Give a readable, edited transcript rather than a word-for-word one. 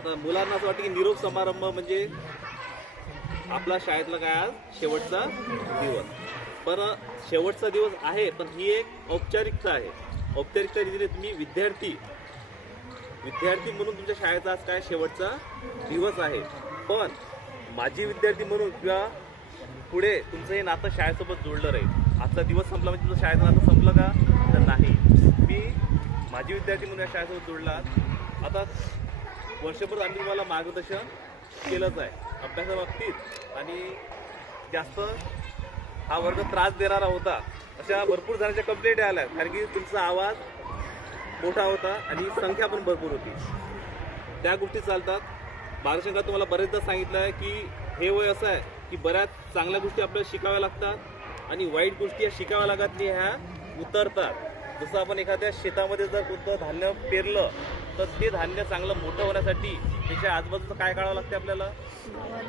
आता मुलांना असं वाटतं की निरोप समारंभ म्हणजे आपला शाळेतला काय आज शेवटचा दिवस. पण शेवटचा दिवस आहे, पण ही एक औपचारिकता आहे. औपचारिकता रीतीने तुम्ही विद्यार्थी म्हणून तुमच्या शाळेचा आज काय शेवटचा दिवस आहे. पण माजी विद्यार्थी म्हणून किंवा पुढे तुमचं हे नातं शाळेसोबत जोडलं राहील. आजचा दिवस संपला म्हणजे तुमचं शाळेचं नातं संपलं का? तर नाही. मी माजी विद्यार्थी म्हणून या शाळेसोबत जोडलात. आता वर्षभर आम्ही तुम्हाला मार्गदर्शन केलंच आहे अभ्यासाबाबतीत, आणि जास्त हा वर्ग त्रास देणारा होता अशा भरपूर जणांच्या कंप्लेंट आल्या, कारण की तुमचा आवाज मोठा होता आणि संख्या पण भरपूर होती. त्या गोष्टी चालतात. मार्गदर्शकात तुम्हाला बरेचदा सांगितलं आहे की हे वय असं आहे की बऱ्याच चांगल्या गोष्टी आपल्याला शिकाव्या लागतात आणि वाईट गोष्टी या शिकाव्या लागत नाही, ह्या उतरतात. जसं आपण एखाद्या शेतामध्ये जर कोणतं धान्य पेरलं तर ते धान्य चांगलं मोठं होण्यासाठी त्याच्या आजूबाजूचं काय काढावं लागते आपल्याला?